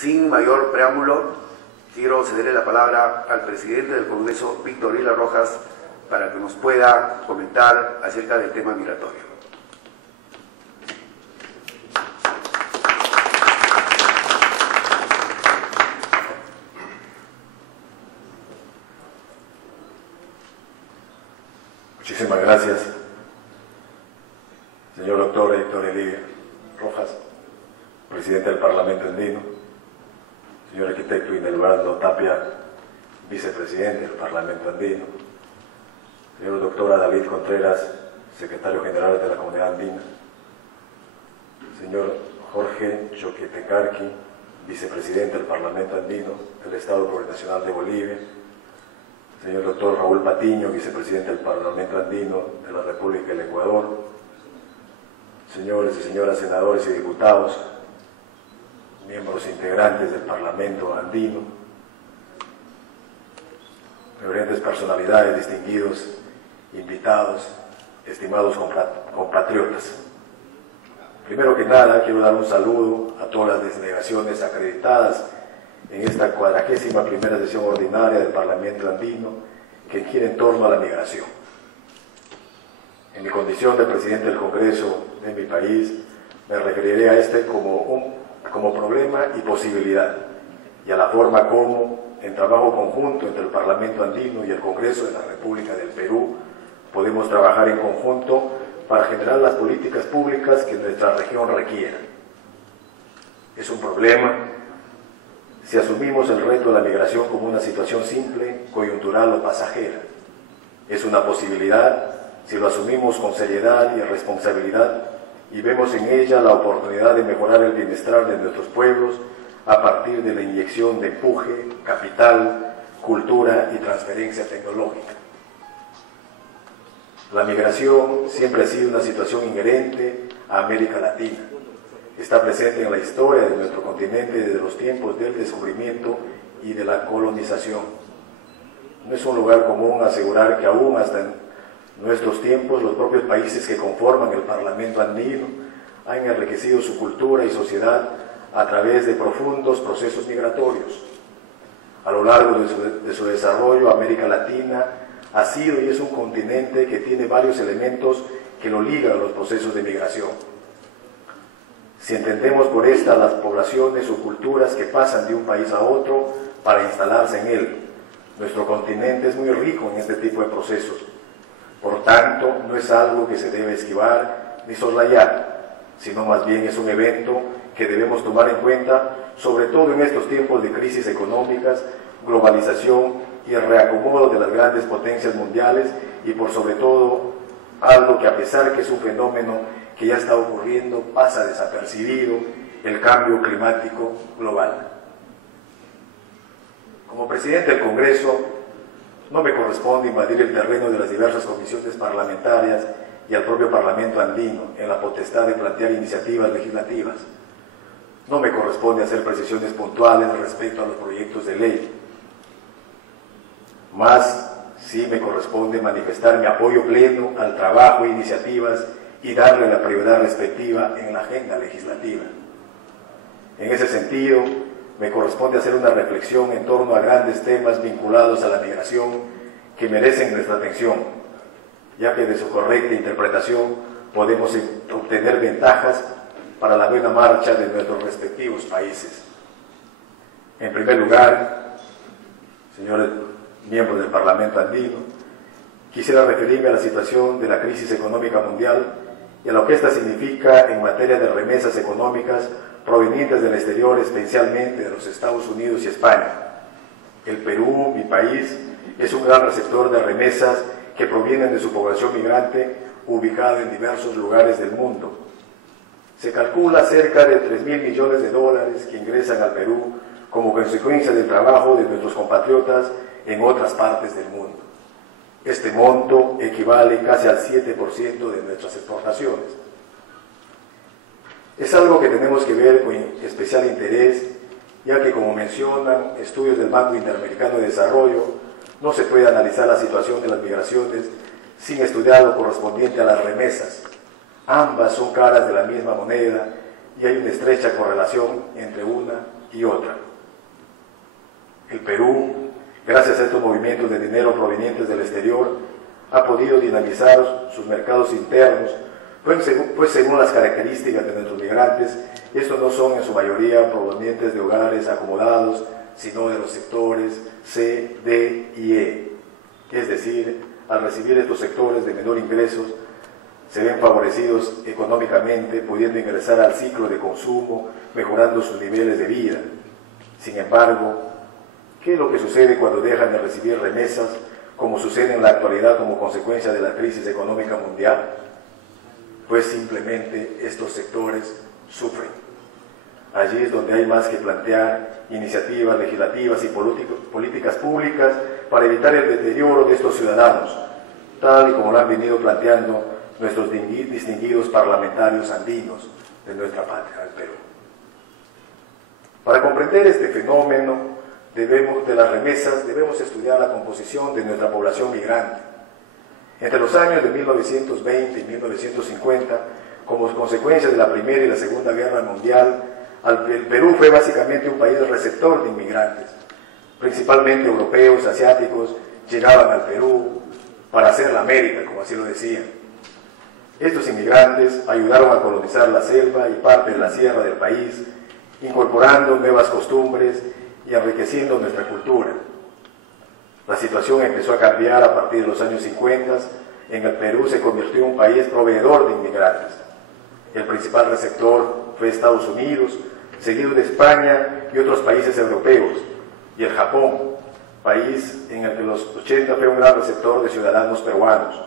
Sin mayor preámbulo, quiero cederle la palabra al presidente del Congreso, Víctor Isla Rojas, para que nos pueda comentar acerca del tema migratorio. Muchísimas gracias, señor doctor Héctor Elías Rojas, presidente del Parlamento Andino, señor arquitecto Inelvardo Tapia, vicepresidente del Parlamento Andino, señor doctor David Contreras, secretario general de la Comunidad Andina, señor Jorge Choquetecarqui, vicepresidente del Parlamento Andino del Estado Plurinacional de Bolivia, señor doctor Raúl Patiño, vicepresidente del Parlamento Andino de la República del Ecuador, señores y señoras senadores y diputados, miembros integrantes del Parlamento Andino, reverentes personalidades, distinguidos invitados, estimados compatriotas. Primero que nada, quiero dar un saludo a todas las delegaciones acreditadas en esta 41ª sesión ordinaria del Parlamento Andino que gira en torno a la migración. En mi condición de presidente del Congreso de mi país, me referiré a este como problema y posibilidad, y a la forma como, en trabajo conjunto entre el Parlamento Andino y el Congreso de la República del Perú, podemos trabajar en conjunto para generar las políticas públicas que nuestra región requiera. Es un problema si asumimos el reto de la migración como una situación simple, coyuntural o pasajera. Es una posibilidad si lo asumimos con seriedad y responsabilidad y vemos en ella la oportunidad de mejorar el bienestar de nuestros pueblos a partir de la inyección de empuje, capital, cultura y transferencia tecnológica. La migración siempre ha sido una situación inherente a América Latina. Está presente en la historia de nuestro continente desde los tiempos del descubrimiento y de la colonización. No es un lugar común asegurar que aún hasta en nuestros tiempos los propios países que conforman el Parlamento Andino han enriquecido su cultura y sociedad a través de profundos procesos migratorios. A lo largo de su desarrollo, América Latina ha sido y es un continente que tiene varios elementos que lo ligan a los procesos de migración. Si entendemos por esta las poblaciones o culturas que pasan de un país a otro para instalarse en él, nuestro continente es muy rico en este tipo de procesos. Por tanto, no es algo que se debe esquivar ni soslayar, sino más bien es un evento que debemos tomar en cuenta, sobre todo en estos tiempos de crisis económicas, globalización y el reacomodo de las grandes potencias mundiales y por sobre todo algo que a pesar que es un fenómeno que ya está ocurriendo, pasa desapercibido, el cambio climático global. Como presidente del Congreso, no me corresponde invadir el terreno de las diversas comisiones parlamentarias y al propio Parlamento Andino en la potestad de plantear iniciativas legislativas. No me corresponde hacer precisiones puntuales respecto a los proyectos de ley. Más, sí me corresponde manifestar mi apoyo pleno al trabajo e iniciativas y darle la prioridad respectiva en la agenda legislativa. En ese sentido, me corresponde hacer una reflexión en torno a grandes temas vinculados a la migración que merecen nuestra atención, ya que de su correcta interpretación podemos obtener ventajas para la buena marcha de nuestros respectivos países. En primer lugar, señores miembros del Parlamento Andino, quisiera referirme a la situación de la crisis económica mundial y a lo que esta significa en materia de remesas económicas provenientes del exterior, especialmente de los Estados Unidos y España. El Perú, mi país, es un gran receptor de remesas que provienen de su población migrante ubicada en diversos lugares del mundo. Se calcula cerca de 3.000 millones de dólares que ingresan al Perú como consecuencia del trabajo de nuestros compatriotas en otras partes del mundo. Este monto equivale casi al 7% de nuestras exportaciones. Es algo que tenemos que ver con especial interés, ya que, como mencionan estudios del Banco Interamericano de Desarrollo, no se puede analizar la situación de las migraciones sin estudiar lo correspondiente a las remesas. Ambas son caras de la misma moneda y hay una estrecha correlación entre una y otra. El Perú, gracias a estos movimientos de dinero provenientes del exterior, ha podido dinamizar sus mercados internos, pues según las características de nuestros migrantes, estos no son en su mayoría provenientes de hogares acomodados, sino de los sectores C, D y E. Es decir, al recibir estos sectores de menor ingresos, se ven favorecidos económicamente, pudiendo ingresar al ciclo de consumo, mejorando sus niveles de vida. Sin embargo, ¿qué es lo que sucede cuando dejan de recibir remesas, como sucede en la actualidad como consecuencia de la crisis económica mundial? Pues simplemente estos sectores sufren. Allí es donde hay más que plantear iniciativas legislativas y políticas públicas para evitar el deterioro de estos ciudadanos, tal y como lo han venido planteando nuestros distinguidos parlamentarios andinos de nuestra patria, el Perú. Para comprender este fenómeno de las remesas, debemos estudiar la composición de nuestra población migrante. Entre los años de 1920 y 1950, como consecuencia de la Primera y la Segunda Guerra Mundial, el Perú fue básicamente un país receptor de inmigrantes. Principalmente europeos, asiáticos, llegaban al Perú para hacer la América, como así lo decían. Estos inmigrantes ayudaron a colonizar la selva y parte de la sierra del país, incorporando nuevas costumbres y enriqueciendo nuestra cultura. La situación empezó a cambiar a partir de los años 50. En el Perú se convirtió en un país proveedor de inmigrantes. El principal receptor fue Estados Unidos, seguido de España y otros países europeos, y el Japón, país en el que los 80 fue un gran receptor de ciudadanos peruanos.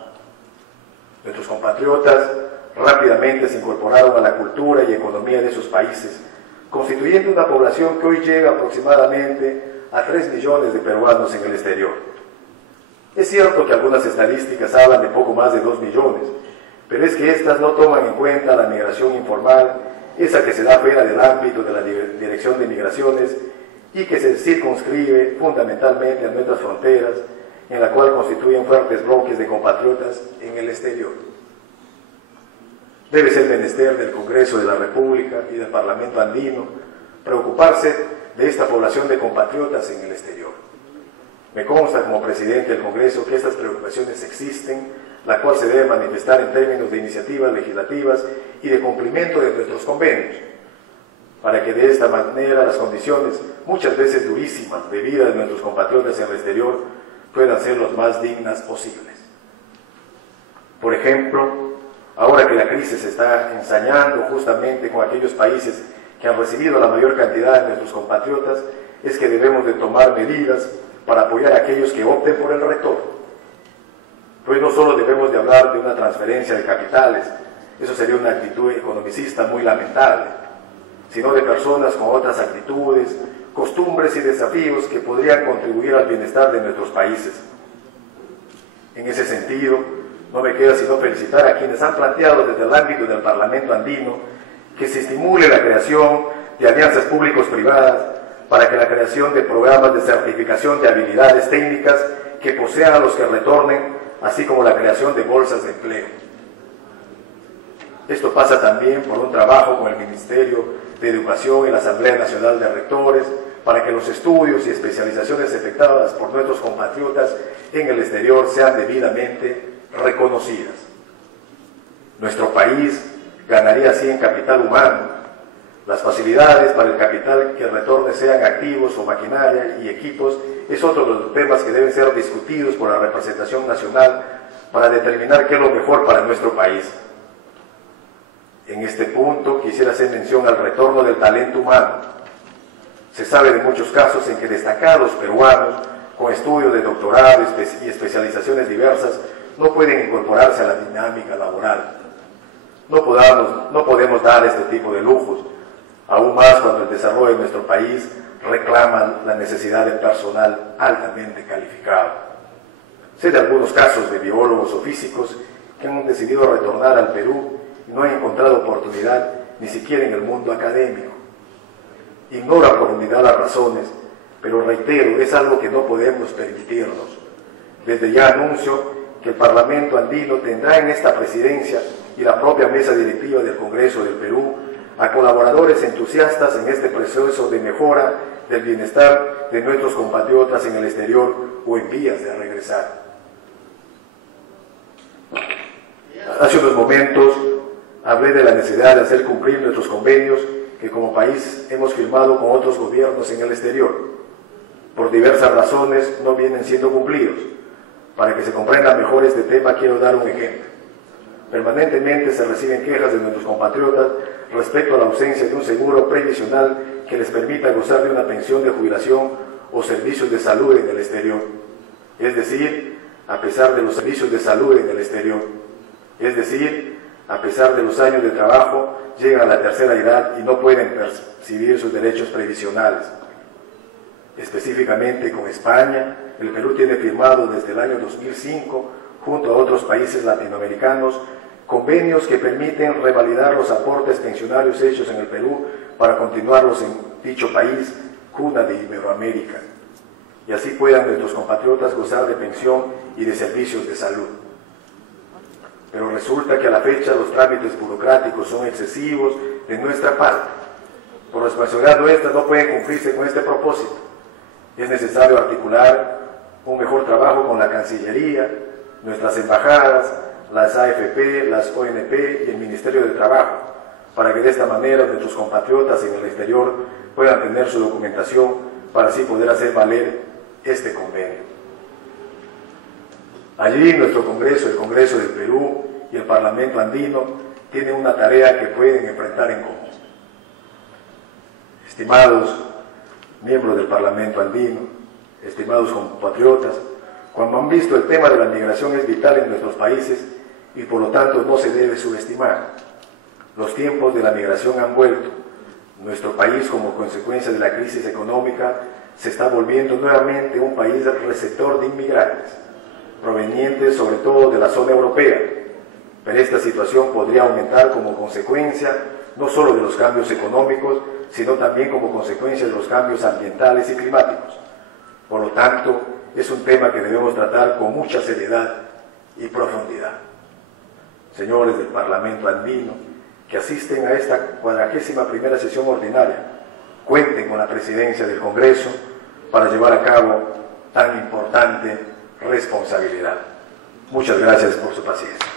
Nuestros compatriotas rápidamente se incorporaron a la cultura y economía de esos países, constituyendo una población que hoy llega aproximadamente a 3 millones de peruanos en el exterior. Es cierto que algunas estadísticas hablan de poco más de 2 millones, pero es que estas no toman en cuenta la migración informal, esa que se da fuera del ámbito de la Dirección de Migraciones y que se circunscribe fundamentalmente a nuestras fronteras, en la cual constituyen fuertes bloques de compatriotas en el exterior. Debe ser menester del Congreso de la República y del Parlamento andino preocuparse de esta población de compatriotas en el exterior. Me consta como presidente del Congreso que estas preocupaciones existen, la cual se debe manifestar en términos de iniciativas legislativas y de cumplimiento de nuestros convenios, para que de esta manera las condiciones, muchas veces durísimas, de vida de nuestros compatriotas en el exterior puedan ser los más dignas posibles. Por ejemplo, ahora que la crisis se está ensañando justamente con aquellos países que han recibido la mayor cantidad de nuestros compatriotas, es que debemos de tomar medidas para apoyar a aquellos que opten por el retorno. Pues no solo debemos de hablar de una transferencia de capitales, eso sería una actitud economicista muy lamentable, sino de personas con otras actitudes, costumbres y desafíos que podrían contribuir al bienestar de nuestros países. En ese sentido, no me queda sino felicitar a quienes han planteado desde el ámbito del Parlamento andino que se estimule la creación de alianzas públicos-privadas para que la creación de programas de certificación de habilidades técnicas que posean a los que retornen, así como la creación de bolsas de empleo. Esto pasa también por un trabajo con el Ministerio de Educación y la Asamblea Nacional de Rectores para que los estudios y especializaciones efectuadas por nuestros compatriotas en el exterior sean debidamente reconocidas. Nuestro país ganaría así en capital humano. Las facilidades para el capital que retorne, sean activos o maquinaria y equipos, es otro de los temas que deben ser discutidos por la representación nacional para determinar qué es lo mejor para nuestro país. En este punto quisiera hacer mención al retorno del talento humano. Se sabe de muchos casos en que destacados peruanos con estudios de doctorado y especializaciones diversas no pueden incorporarse a la dinámica laboral. No podemos dar este tipo de lujos, aún más cuando el desarrollo de nuestro país reclama la necesidad de personal altamente calificado. Sé de algunos casos de biólogos o físicos que han decidido retornar al Perú y no han encontrado oportunidad ni siquiera en el mundo académico. Ignoro a profundidad las razones, pero reitero, es algo que no podemos permitirnos. Desde ya anuncio que el Parlamento andino tendrá en esta presidencia y la propia mesa directiva del Congreso del Perú a colaboradores entusiastas en este proceso de mejora del bienestar de nuestros compatriotas en el exterior o en vías de regresar. Hace unos momentos hablé de la necesidad de hacer cumplir nuestros convenios que como país hemos firmado con otros gobiernos en el exterior. Por diversas razones no vienen siendo cumplidos. Para que se comprenda mejor este tema quiero dar un ejemplo. Permanentemente se reciben quejas de nuestros compatriotas respecto a la ausencia de un seguro previsional que les permita gozar de una pensión de jubilación o servicios de salud en el exterior. Es decir, a pesar de los servicios de salud en el exterior. Es decir, a pesar de los años de trabajo, llegan a la tercera edad y no pueden percibir sus derechos previsionales. Específicamente con España, el Perú tiene firmado desde el año 2005, junto a otros países latinoamericanos, convenios que permiten revalidar los aportes pensionarios hechos en el Perú para continuarlos en dicho país, cuna de Iberoamérica, y así puedan nuestros compatriotas gozar de pensión y de servicios de salud. Pero resulta que a la fecha los trámites burocráticos son excesivos de nuestra parte. Por responsabilidad nuestra no pueden cumplirse con este propósito. Es necesario articular un mejor trabajo con la Cancillería, nuestras embajadas, las AFP, las ONP y el Ministerio de Trabajo, para que de esta manera nuestros compatriotas en el exterior puedan tener su documentación para así poder hacer valer este convenio. Allí nuestro Congreso, el Congreso del Perú y el Parlamento andino tienen una tarea que pueden enfrentar en común. Estimados miembros del Parlamento andino, estimados compatriotas, cuando han visto el tema de la migración es vital en nuestros países y por lo tanto no se debe subestimar. Los tiempos de la migración han vuelto. Nuestro país, como consecuencia de la crisis económica, se está volviendo nuevamente un país receptor de inmigrantes, provenientes sobre todo de la zona europea. Pero esta situación podría aumentar como consecuencia no solo de los cambios económicos, sino también como consecuencia de los cambios ambientales y climáticos. Por lo tanto, es un tema que debemos tratar con mucha seriedad y profundidad. Señores del Parlamento andino, que asisten a esta 41ª sesión ordinaria, cuenten con la presidencia del Congreso para llevar a cabo tan importante responsabilidad. Muchas gracias por su paciencia.